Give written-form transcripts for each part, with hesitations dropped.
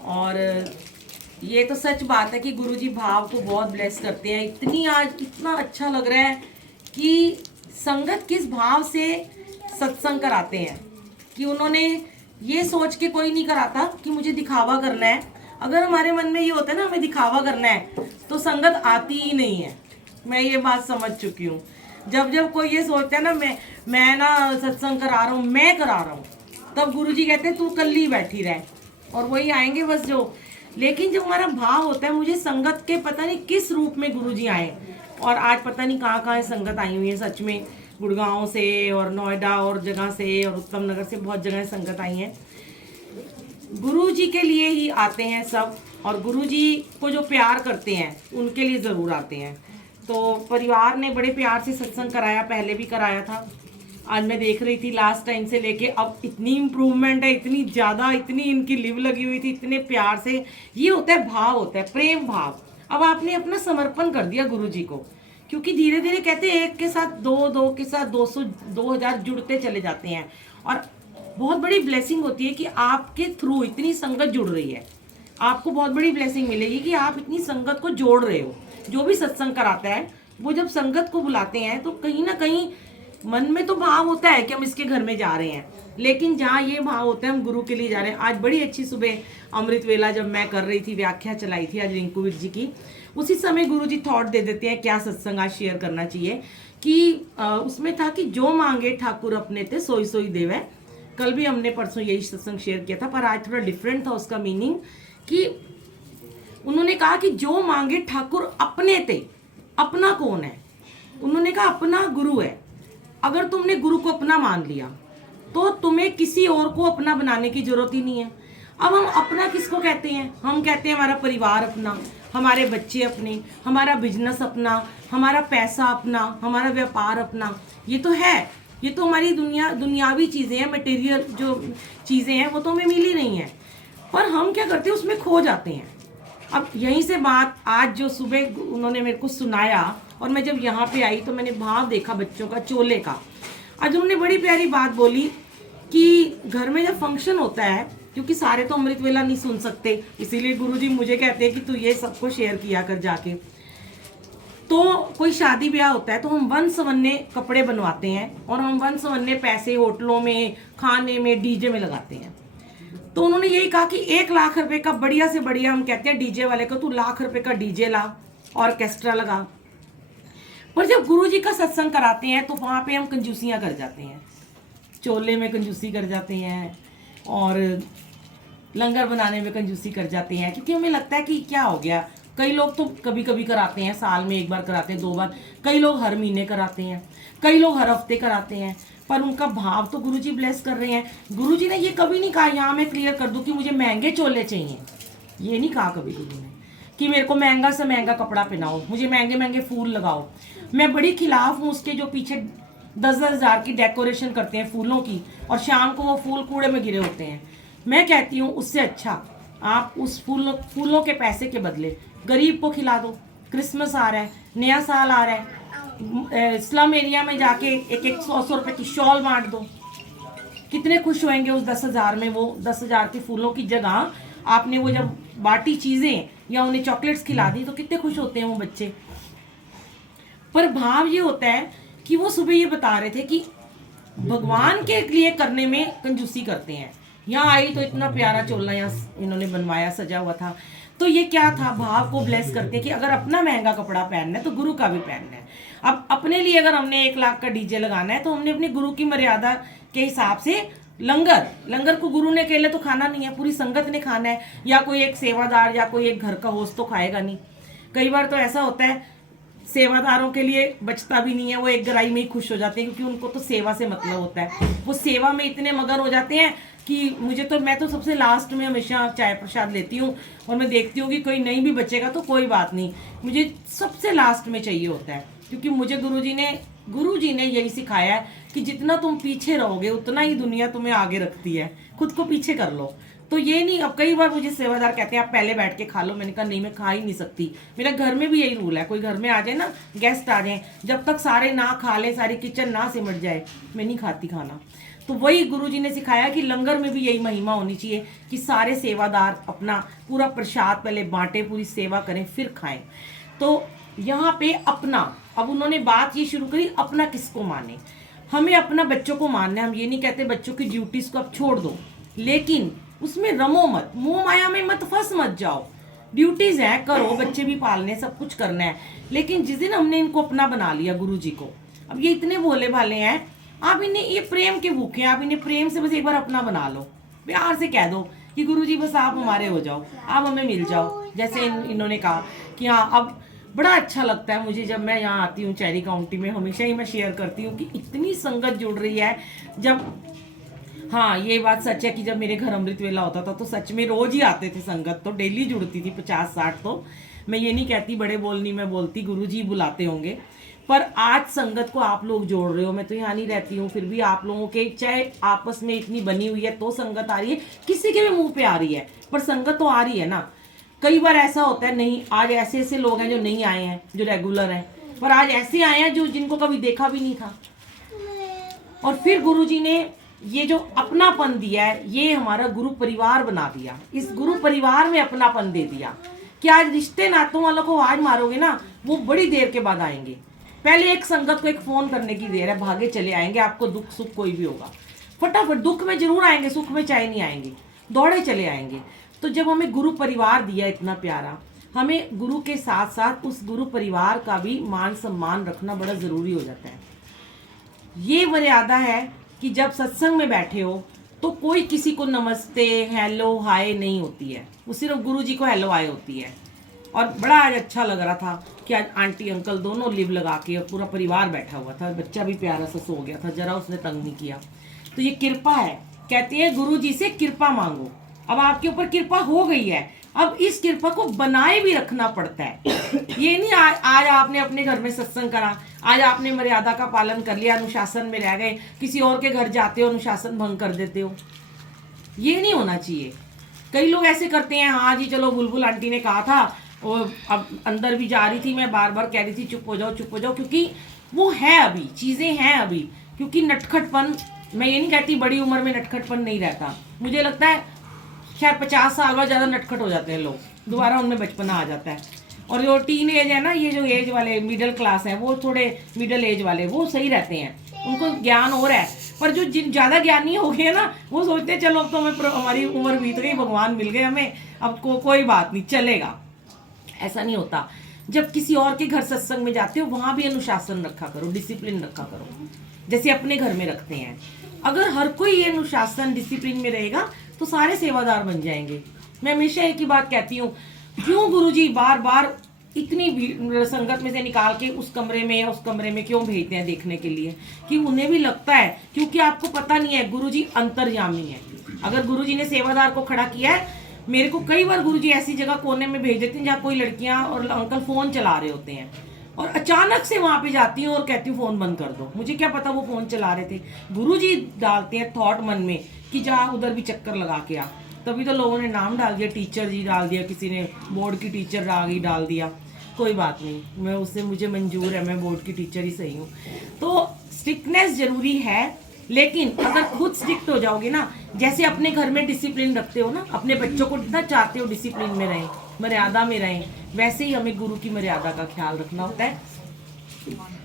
और ये तो सच बात है कि गुरुजी भाव को बहुत ब्लेस करते हैं। इतनी आज इतना अच्छा लग रहा है कि संगत किस भाव से सत्संग कराते हैं, कि उन्होंने ये सोच के कोई नहीं कराता कि मुझे दिखावा करना है। अगर हमारे मन में ये होता है ना हमें दिखावा करना है तो संगत आती ही नहीं है। मैं ये बात समझ चुकी हूँ। जब जब कोई ये सोचता है ना मैं ना सत्संग करा रहा हूँ, मैं करा रहा हूँ, तब गुरुजी कहते हैं तू कल ही बैठी रह, और वही आएंगे बस जो। लेकिन जब हमारा भाव होता है, मुझे संगत के पता नहीं किस रूप में गुरुजी आए, और आज पता नहीं कहाँ कहाँ संगत आई हुई है सच में। गुड़गांव से और नोएडा और जगह से और उत्तम नगर से बहुत जगह संगत आई हैं। गुरुजी के लिए ही आते हैं सब, और गुरुजी को जो प्यार करते हैं उनके लिए ज़रूर आते हैं। तो परिवार ने बड़े प्यार से सत्संग कराया, पहले भी कराया था। आज मैं देख रही थी लास्ट टाइम से लेके अब इतनी इम्प्रूवमेंट है, इतनी ज़्यादा, इतनी इनकी लिव लगी हुई थी, इतने प्यार से। ये होता है भाव, होता है प्रेम भाव। अब आपने अपना समर्पण कर दिया गुरुजी को, क्योंकि धीरे धीरे कहते हैं एक के साथ दो, दो के साथ 200 2000 जुड़ते चले जाते हैं। और बहुत बड़ी ब्लेसिंग होती है कि आपके थ्रू इतनी संगत जुड़ रही है। आपको बहुत बड़ी ब्लेसिंग मिलेगी कि आप इतनी संगत को जोड़ रहे हो। जो भी सत्संग कराता है वो जब संगत को बुलाते हैं तो कहीं ना कहीं मन में तो भाव होता है कि हम इसके घर में जा रहे हैं, लेकिन जहाँ ये भाव होता है हम गुरु के लिए जा रहे हैं। आज बड़ी अच्छी सुबह अमृत वेला जब मैं कर रही थी, व्याख्या चलाई थी आज रिंकूवीर जी की, उसी समय गुरु जी थॉट दे देते हैं क्या सत्संग आज शेयर करना चाहिए। कि उसमें था कि जो मांगे ठाकुर अपने ते सोई सोई देवे। कल भी हमने परसों यही सत्संग शेयर किया था, पर आज थोड़ा डिफरेंट था उसका मीनिंग। कि उन्होंने कहा कि जो मांगे ठाकुर अपने ते, अपना कौन है? उन्होंने कहा अपना गुरु है। अगर तुमने गुरु को अपना मान लिया तो तुम्हें किसी और को अपना बनाने की जरूरत ही नहीं है। अब हम अपना किसको कहते हैं? हम कहते हैं हमारा परिवार अपना, हमारे बच्चे अपने, हमारा बिजनेस अपना, हमारा पैसा अपना, हमारा व्यापार अपना। ये तो है, ये तो हमारी दुनियावी चीज़ें हैं, मटेरियल जो चीज़ें हैं वो तो हमें मिल ही नहीं है। पर हम क्या करते हैं, उसमें खो जाते हैं। अब यहीं से बात, आज जो सुबह उन्होंने मेरे को सुनाया और मैं जब यहाँ पे आई तो मैंने भाव देखा बच्चों का, चोले का। आज उन्होंने बड़ी प्यारी बात बोली कि घर में जब फंक्शन होता है, क्योंकि सारे तो अमृत वेला नहीं सुन सकते, इसीलिए गुरुजी मुझे कहते हैं कि तू ये सबको शेयर किया कर जाके। तो कोई शादी ब्याह होता है तो हम वन सवन्ने कपड़े बनवाते हैं और हम वन सवन्ने पैसे होटलों में, खाने में, डीजे में लगाते हैं। तो उन्होंने यही कहा कि 1 लाख रुपए का बढ़िया से बढ़िया, हम कहते हैं डीजे वाले को, तू लाख रुपए का डीजे ला, ऑर्केस्ट्रा लगा। पर जब गुरुजी का सत्संग कराते हैं तो वहाँ पे हम कंजूसियाँ कर जाते हैं, चोले में कंजूसी कर जाते हैं और लंगर बनाने में कंजूसी कर जाते हैं, क्योंकि हमें लगता है कि क्या हो गया। कई लोग तो कभी कभी कराते हैं, साल में 1 बार कराते हैं, 2 बार, कई लोग हर महीने कराते हैं, कई लोग हर हफ्ते कराते हैं। पर उनका भाव तो गुरुजी ब्लेस कर रहे हैं। गुरुजी ने ये कभी नहीं कहा, यहाँ मैं क्लियर कर दूं, कि मुझे महंगे चोले चाहिए। ये नहीं कहा कभी गुरु ने कि मेरे को महंगा से महंगा कपड़ा पहनाओ, मुझे महंगे महंगे फूल लगाओ। मैं बड़ी खिलाफ हूँ उसके जो पीछे 10-10 हज़ार की डेकोरेशन करते हैं फूलों की, और शाम को वो फूल कूड़े में गिरे होते हैं। मैं कहती हूँ उससे अच्छा आप उस फूलों के पैसे के बदले गरीब को खिला दो। क्रिसमस आ रहा है, नया साल आ रहा है, स्लम एरिया में जाके 100-100 रुपए की शॉल बांट दो। कितने खुश होंगे उस 10,000 में। वो 10,000 के फूलों की जगह आपने वो जब बाटी चीज़ें या उन्हें चॉकलेट्स खिला दी तो कितने खुश होते हैं वो बच्चे। पर भाव ये होता है कि वो सुबह ये बता रहे थे कि भगवान के लिए करने में कंजूसी करते हैं। यहाँ आई तो इतना प्यारा चोला यहाँ इन्होंने बनवाया, सजा हुआ था। तो ये क्या था, भाव को ब्लेस करते हैं कि अगर अपना महंगा कपड़ा पहनना है तो गुरु का भी पहनना है। अब अपने लिए अगर हमने 1 लाख का डीजे लगाना है तो हमने अपने गुरु की मर्यादा के हिसाब से लंगर को गुरु ने अकेले तो खाना नहीं है, पूरी संगत ने खाना है, या कोई एक सेवादार या कोई एक घर का होस्ट तो खाएगा नहीं। कई बार तो ऐसा होता है सेवादारों के लिए बचता भी नहीं है, वो एक गराई में ही खुश हो जाते हैं, क्योंकि उनको तो सेवा से मतलब होता है। वो सेवा में इतने मगर हो जाते हैं कि मैं तो सबसे लास्ट में हमेशा चाय प्रसाद लेती हूँ, और मैं देखती हूँ कि कोई नहीं भी बचेगा तो कोई बात नहीं, मुझे सबसे लास्ट में चाहिए होता है। क्योंकि मुझे गुरुजी ने यही सिखाया है कि जितना तुम पीछे रहोगे उतना ही दुनिया तुम्हें आगे रखती है, खुद को पीछे कर लो। तो ये नहीं, अब कई बार मुझे सेवादार कहते हैं आप पहले बैठ के खा लो। मैंने कहा नहीं, मैं खा ही नहीं सकती। मेरा घर में भी यही रूल है, कोई घर में आ जाए ना, गेस्ट आ जाए, जब तक सारे ना खा लें, सारी किचन ना सिमट जाए, मैं नहीं खाती खाना। तो वही गुरुजी ने सिखाया कि लंगर में भी यही महिमा होनी चाहिए कि सारे सेवादार अपना पूरा प्रसाद पहले बांटे, पूरी सेवा करें, फिर खाएं। तो यहाँ पे अपना, अब उन्होंने बात ये शुरू करी, अपना किसको माने। हमें अपना बच्चों को मानना है। हम ये नहीं कहते बच्चों की ड्यूटीज को अब छोड़ दो, लेकिन उसमें रमो मत, मोह माया में मत फंस मत जाओ। ड्यूटीज है, करो, बच्चे भी पालने, सब कुछ करना है। लेकिन जिस दिन हमने इनको अपना बना लिया गुरुजी को, अब ये इतने भोले भाले हैं, आप इन्हें, ये प्रेम के भूखे हैं, आप इन्हें प्रेम से बस एक बार अपना बना लो। प्यार से कह दो कि गुरुजी बस आप हमारे हो जाओ, आप हमें मिल जाओ। जैसे इन्होंने कहा कि हाँ, अब बड़ा अच्छा लगता है मुझे जब मैं यहाँ आती हूँ चेरी काउंटी में। हमेशा ही मैं शेयर करती हूँ कि इतनी संगत जुड़ रही है। जब, हाँ ये बात सच है कि जब मेरे घर अमृत वेला होता था तो सच में रोज ही आते थे संगत, तो डेली जुड़ती थी 50-60। तो मैं ये नहीं कहती बड़े बोल नहीं मैं बोलती, गुरुजी बुलाते होंगे। पर आज संगत को आप लोग जोड़ रहे हो। मैं तो यहाँ नहीं रहती हूँ, फिर भी आप लोगों के चाहे आपस में इतनी बनी हुई है तो संगत आ रही है, किसी के भी मुंह पे आ रही है, पर संगत तो आ रही है ना। कई बार ऐसा होता है, नहीं, आज ऐसे ऐसे लोग हैं जो नहीं आए हैं, जो रेगुलर हैं, पर आज ऐसे आए हैं जो जिनको कभी देखा भी नहीं था। और फिर गुरुजी ने ये जो अपनापन दिया है, ये हमारा गुरु परिवार बना दिया। इस गुरु परिवार में अपनापन दे दिया कि आज रिश्ते नातों वालों को आवाज मारोगे ना, वो बड़ी देर के बाद आएंगे। पहले एक संगत को एक फोन करने की देर है, भागे चले आएंगे। आपको दुख सुख कोई भी होगा, फटाफट दुख में जरूर आएंगे, सुख में चाहे नहीं आएंगे, दौड़े चले आएंगे। तो जब हमें गुरु परिवार दिया इतना प्यारा, हमें गुरु के साथ साथ उस गुरु परिवार का भी मान सम्मान रखना बड़ा जरूरी हो जाता है। ये मर्यादा है कि जब सत्संग में बैठे हो तो कोई किसी को नमस्ते, हेलो, हाय नहीं होती है, वो सिर्फ गुरुजी को हेलो हाय होती है। और बड़ा आज अच्छा लग रहा था कि आज आंटी अंकल दोनों लिव लगा के और पूरा परिवार बैठा हुआ था। बच्चा भी प्यारा सा सो गया था, जरा उसने तंग नहीं किया। तो ये कृपा है, कहती है गुरुजी से कृपा मांगो। अब आपके ऊपर कृपा हो गई है, अब इस कृपा को बनाए भी रखना पड़ता है। ये नहीं आज आपने अपने घर में सत्संग करा, आज आपने मर्यादा का पालन कर लिया, अनुशासन में रह गए, किसी और के घर जाते हो अनुशासन भंग कर देते हो। ये नहीं होना चाहिए। कई लोग ऐसे करते हैं, हाँ जी चलो बुलबुल आंटी ने कहा था, और अब अंदर भी जा रही थी, मैं बार बार कह रही थी चुप हो जाओ चुप हो जाओ, क्योंकि वो है अभी, चीज़ें हैं अभी। क्योंकि नटखटपन, मैं ये नहीं कहती बड़ी उम्र में नटखटपन नहीं रहता, मुझे लगता है शायद 50 साल बाद ज़्यादा नटखट हो जाते हैं लोग, दोबारा उनमें बचपना आ जाता है। और जो टीन एज है ना, ये जो एज वाले मिडिल क्लास है, वो थोड़े मिडिल एज वाले वो सही रहते हैं, उनको ज्ञान हो रहा है। पर जो जिन ज़्यादा ज्ञानी हो गए ना, वो सोचते हैं चलो अब तो हमें हमारी उम्र बीत गई, भगवान मिल गए हमें, अब कोई बात नहीं, चलेगा। ऐसा नहीं होता। जब किसी और के घर सत्संग में जाते हो, वहाँ भी अनुशासन रखा करो, डिसिप्लिन रखा करो, जैसे अपने घर में रखते हैं। अगर हर कोई ये अनुशासन डिसिप्लिन में रहेगा तो सारे सेवादार बन जाएंगे। मैं हमेशा एक ही बात कहती हूँ, क्यों गुरुजी बार बार इतनी संगत में से निकाल के उस कमरे में या उस कमरे में क्यों भेजते हैं देखने के लिए? कि उन्हें भी लगता है, क्योंकि आपको पता नहीं है गुरुजी अंतर्यामी है। अगर गुरुजी ने सेवादार को खड़ा किया है, मेरे को कई बार गुरुजी ऐसी जगह कोने में भेज देते हैं जहाँ कोई लड़कियां और अंकल फोन चला रहे होते हैं, और अचानक से वहां पे जाती हूँ और कहती हूँ फोन बंद कर दो। मुझे क्या पता वो फोन चला रहे थे। गुरुजी डालते हैं थॉट मन में कि जा उधर भी चक्कर लगा के आ। तभी तो लोगों ने नाम डाल दिया, टीचर जी डाल दिया, किसी ने बोर्ड की टीचर डाल दिया। कोई बात नहीं, मैं उससे मुझे मंजूर है, मैं बोर्ड की टीचर ही सही हूँ। तो स्ट्रिक्टनेस जरूरी है, लेकिन अगर खुद स्ट्रिक्ट हो जाओगे ना, जैसे अपने घर में डिसिप्लिन रखते हो ना, अपने बच्चों को जितना चाहते हो डिसिप्लिन में रहें, मर्यादा में रहें, वैसे ही हमें गुरु की मर्यादा का ख्याल रखना होता है।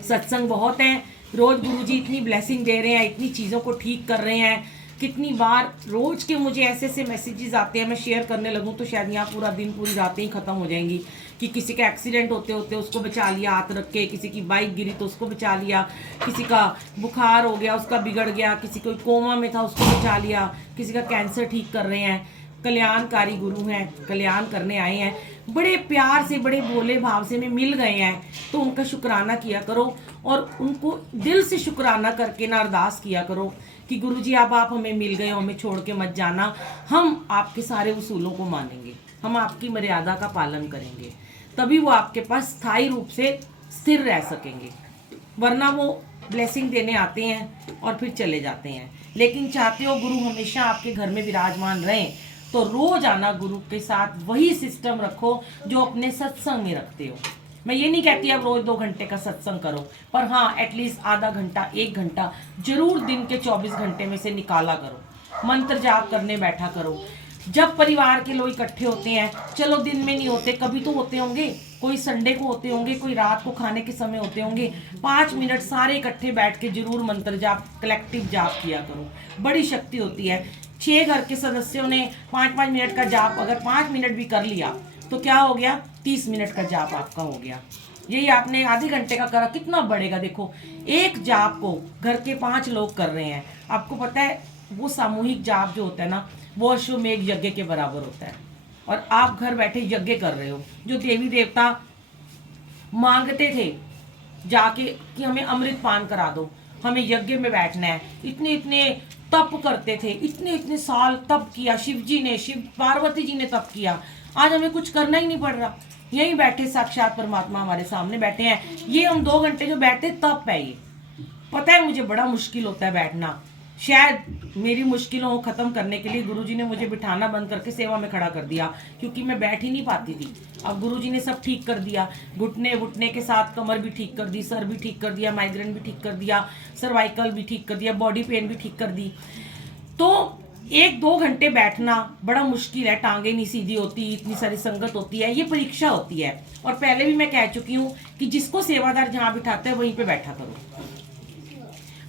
सत्संग बहुत है, रोज गुरुजी इतनी ब्लेसिंग दे रहे हैं, इतनी चीज़ों को ठीक कर रहे हैं। कितनी बार रोज के मुझे ऐसे ऐसे मैसेजेस आते हैं, मैं शेयर करने लगूं तो शायद यहाँ पूरा दिन पूरी रातें ही खत्म हो जाएंगी। कि किसी का एक्सीडेंट होते होते उसको बचा लिया हाथ रख के, किसी की बाइक गिरी तो उसको बचा लिया, किसी का बुखार हो गया उसका बिगड़ गया, किसी कोई कोमा में था उसको बचा लिया, किसी का कैंसर ठीक कर रहे हैं। कल्याणकारी गुरु हैं, कल्याण करने आए हैं, बड़े प्यार से बड़े भोले भाव से में मिल गए हैं, तो उनका शुक्राना किया करो। और उनको दिल से शुक्राना करके ना अरदास किया करो कि गुरुजी आप हमें मिल गए हो, हमें छोड़ के मत जाना, हम आपके सारे उसूलों को मानेंगे, हम आपकी मर्यादा का पालन करेंगे, तभी वो आपके पास स्थायी रूप से स्थिर रह सकेंगे। वरना वो ब्लेसिंग देने आते हैं और फिर चले जाते हैं। लेकिन चाहते हो गुरु हमेशा आपके घर में विराजमान रहें, तो रोज आना गुरु के साथ, वही सिस्टम रखो जो अपने सत्संग में रखते हो। मैं ये नहीं कहती आप रोज 2 घंटे का सत्संग करो, पर हाँ एटलीस्ट आधा घंटा 1 घंटा जरूर दिन के 24 घंटे में से निकाला करो। मंत्र जाप करने बैठा करो। जब परिवार के लोग इकट्ठे होते हैं, चलो दिन में नहीं होते, कभी तो होते होंगे, कोई संडे को होते होंगे, कोई रात को खाने के समय होते होंगे, 5 मिनट सारे इकट्ठे बैठ के जरूर मंत्र जाप, कलेक्टिव जाप किया करो। बड़ी शक्ति होती है। 6 घर के सदस्यों ने 5-5 मिनट का जाप अगर 5 मिनट भी कर लिया तो क्या हो गया, 30 मिनट का जाप आपका हो गया। यही आपने आधे घंटे का करा, कितना बढ़ेगा। देखो एक जाप को घर के 5 लोग कर रहे हैं, आपको पता है वो सामूहिक जाप जो होता है ना, वो अश्वमेघ यज्ञ के बराबर होता है। और आप घर बैठे यज्ञ कर रहे हो। जो देवी देवता मांगते थे जाके कि हमें अमृत पान करा दो, हमें यज्ञ में बैठना है, इतने इतने तप करते थे, इतने इतने साल तप किया शिव जी ने, शिव पार्वती जी ने तप किया। आज हमें कुछ करना ही नहीं पड़ रहा, यहीं बैठे साक्षात परमात्मा हमारे सामने बैठे हैं। ये हम 2 घंटे जो बैठते तप है, ये पता है मुझे बड़ा मुश्किल होता है बैठना। शायद मेरी मुश्किलों को ख़त्म करने के लिए गुरुजी ने मुझे बिठाना बंद करके सेवा में खड़ा कर दिया, क्योंकि मैं बैठ ही नहीं पाती थी। अब गुरुजी ने सब ठीक कर दिया, घुटने के साथ कमर भी ठीक कर दी, सर भी ठीक कर दिया, माइग्रेन भी ठीक कर दिया, सर्वाइकल भी ठीक कर दिया, बॉडी पेन भी ठीक कर दी। तो 1-2 घंटे बैठना बड़ा मुश्किल है, टांगे नहीं सीधी होती, इतनी सारी संगत होती है, ये परीक्षा होती है। और पहले भी मैं कह चुकी हूँ कि जिसको सेवादार जहाँ बिठाते हैं वहीं पे बैठा करो।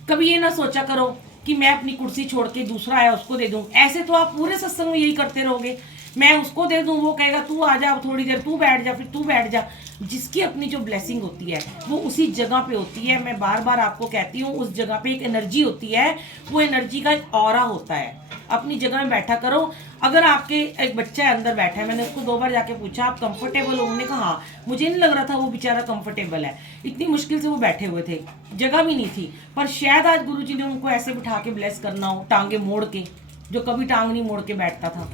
कभी ये ना सोचा करो कि मैं अपनी कुर्सी छोड़ के दूसरा आया उसको दे दूं। ऐसे तो आप पूरे सत्संग में यही करते रहोगे, मैं उसको दे दूं, वो कहेगा तू आ जा थोड़ी देर, तू बैठ जा, फिर तू बैठ जा। जिसकी अपनी जो ब्लेसिंग होती है वो उसी जगह पे होती है। मैं बार बार आपको कहती हूँ, उस जगह पे एक एनर्जी होती है, वो एनर्जी का एक ऑरा होता है। अपनी जगह में बैठा करो। अगर आपके एक बच्चा है अंदर बैठा है, मैंने उसको 2 बार जाके पूछा आप कंफर्टेबल हो, उन्होंने कहा हाँ, मुझे नहीं लग रहा था वो बेचारा कंफर्टेबल है। इतनी मुश्किल से वो बैठे हुए थे, जगह भी नहीं थी, पर शायद आज गुरुजी ने उनको ऐसे बिठा के ब्लेस करना हो, टांगे मोड़ के, जो कभी टांग नहीं मोड़ के बैठता था।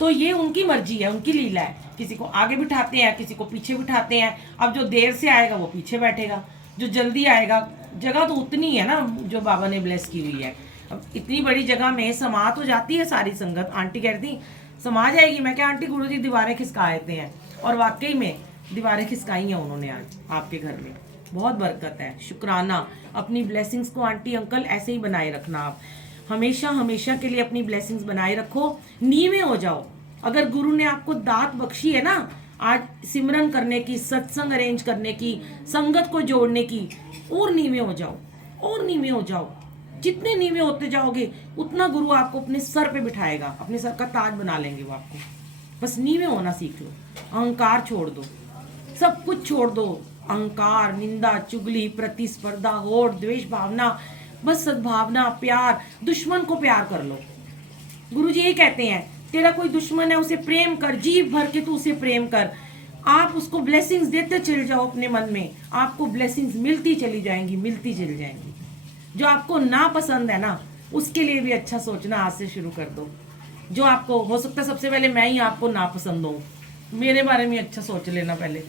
तो ये उनकी मर्जी है, उनकी लीला है। किसी को आगे बिठाते हैं, किसी को पीछे बिठाते हैं। अब जो देर से आएगा वो पीछे बैठेगा, जो जल्दी आएगा, जगह तो उतनी है ना जो बाबा ने ब्लेस की हुई है। अब इतनी बड़ी जगह में समा तो जाती है सारी संगत। आंटी कह रही थी समा जाएगी, मैं क्या आंटी गुरुजी दीवारें खिसकाते हैं, और वाकई में दीवारें खिसकाई हैं उन्होंने आज आपके घर में। बहुत बरकत है, शुक्राना। अपनी ब्लेसिंग्स को आंटी अंकल ऐसे ही बनाए रखना। आप हमेशा हमेशा के लिए अपनी ब्लेसिंग्स बनाए रखो, नीवे हो जाओ। अगर गुरु ने आपको दात बख्शी है ना आज सिमरन करने की, सत्संग अरेंज करने की, संगत को जोड़ने की, और नीवे हो जाओ, और नीवे हो जाओ। जितने नीवे होते जाओगे उतना गुरु आपको अपने सर पे बिठाएगा, अपने सर का ताज बना लेंगे वो आपको। बस नीवे होना सीख लो, अहंकार छोड़ दो, सब कुछ छोड़ दो। अहंकार, निंदा, चुगली, प्रतिस्पर्धा, होड़, द्वेष भावना, बस सद्भावना, प्यार। दुश्मन को प्यार कर लो। गुरुजी ये कहते हैं तेरा कोई दुश्मन है उसे प्रेम कर, जीव भर के तू उसे प्रेम कर। आप उसको ब्लेसिंग्स देते चले जाओ अपने मन में, आपको ब्लेसिंग्स मिलती चली जाएंगी, मिलती चली जाएंगी। जो आपको ना पसंद है ना उसके लिए भी अच्छा सोचना आज से शुरू कर दो। जो आपको हो सकता है सबसे पहले मैं ही आपको ना पसंद हूँ, मेरे बारे में अच्छा सोच लेना पहले,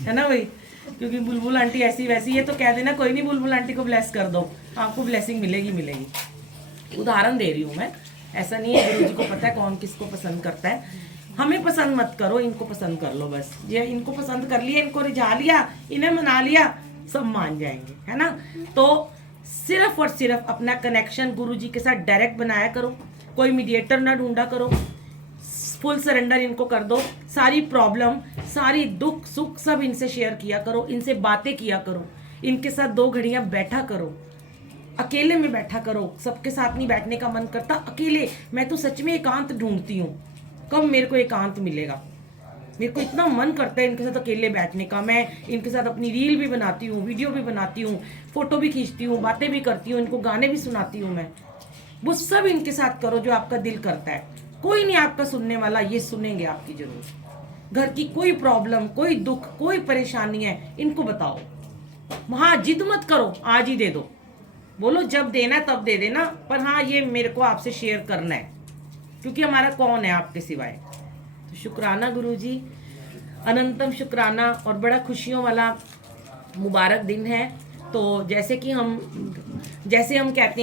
है ना भाई। क्योंकि बुलबुल आंटी ऐसी वैसी है तो कह देना कोई नहीं, बुलबुल आंटी को ब्लेस कर दो, आपको ब्लेसिंग मिलेगी मिलेगी। उदाहरण दे रही हूँ मैं, ऐसा नहीं है। गुरु जी को पता है कौन किसको पसंद करता है। हमें पसंद मत करो, इनको पसंद कर लो बस। ये इनको पसंद कर लिया, इनको रिझा लिया, इन्हें मना लिया, सब मान जाएंगे, है ना। तो सिर्फ और सिर्फ अपना कनेक्शन गुरु जी के साथ डायरेक्ट बनाया करो, कोई मीडिएटर ना ढूंढा करो। फुल सरेंडर इनको कर दो, सारी प्रॉब्लम, सारी दुख सुख सब इनसे शेयर किया करो, इनसे बातें किया करो, इनके साथ 2 घड़ियां बैठा करो, अकेले में बैठा करो। सबके साथ नहीं बैठने का मन करता, अकेले। मैं तो सच में एकांत ढूंढती हूँ, कब मेरे को एकांत मिलेगा। मेरे को इतना मन करता है इनके साथ अकेले बैठने का। मैं इनके साथ अपनी रील भी बनाती हूँ, वीडियो भी बनाती हूँ, फोटो भी खींचती हूँ, बातें भी करती हूँ, इनको गाने भी सुनाती हूँ मैं। वो सब इनके साथ करो जो आपका दिल करता है। कोई नहीं आपका सुनने वाला, ये सुनेंगे आपकी जरूर। घर की कोई प्रॉब्लम, कोई दुख, कोई परेशानी है, इनको बताओ। हाँ, जिद मत करो, आज ही दे दो, बोलो जब देना तब दे देना, पर हाँ ये मेरे को आपसे शेयर करना है, क्योंकि हमारा कौन है आपके सिवाय। तो शुक्राना गुरुजी, अनंतम शुक्राना। और बड़ा खुशियों वाला मुबारक दिन है। तो जैसे हम कहते हैं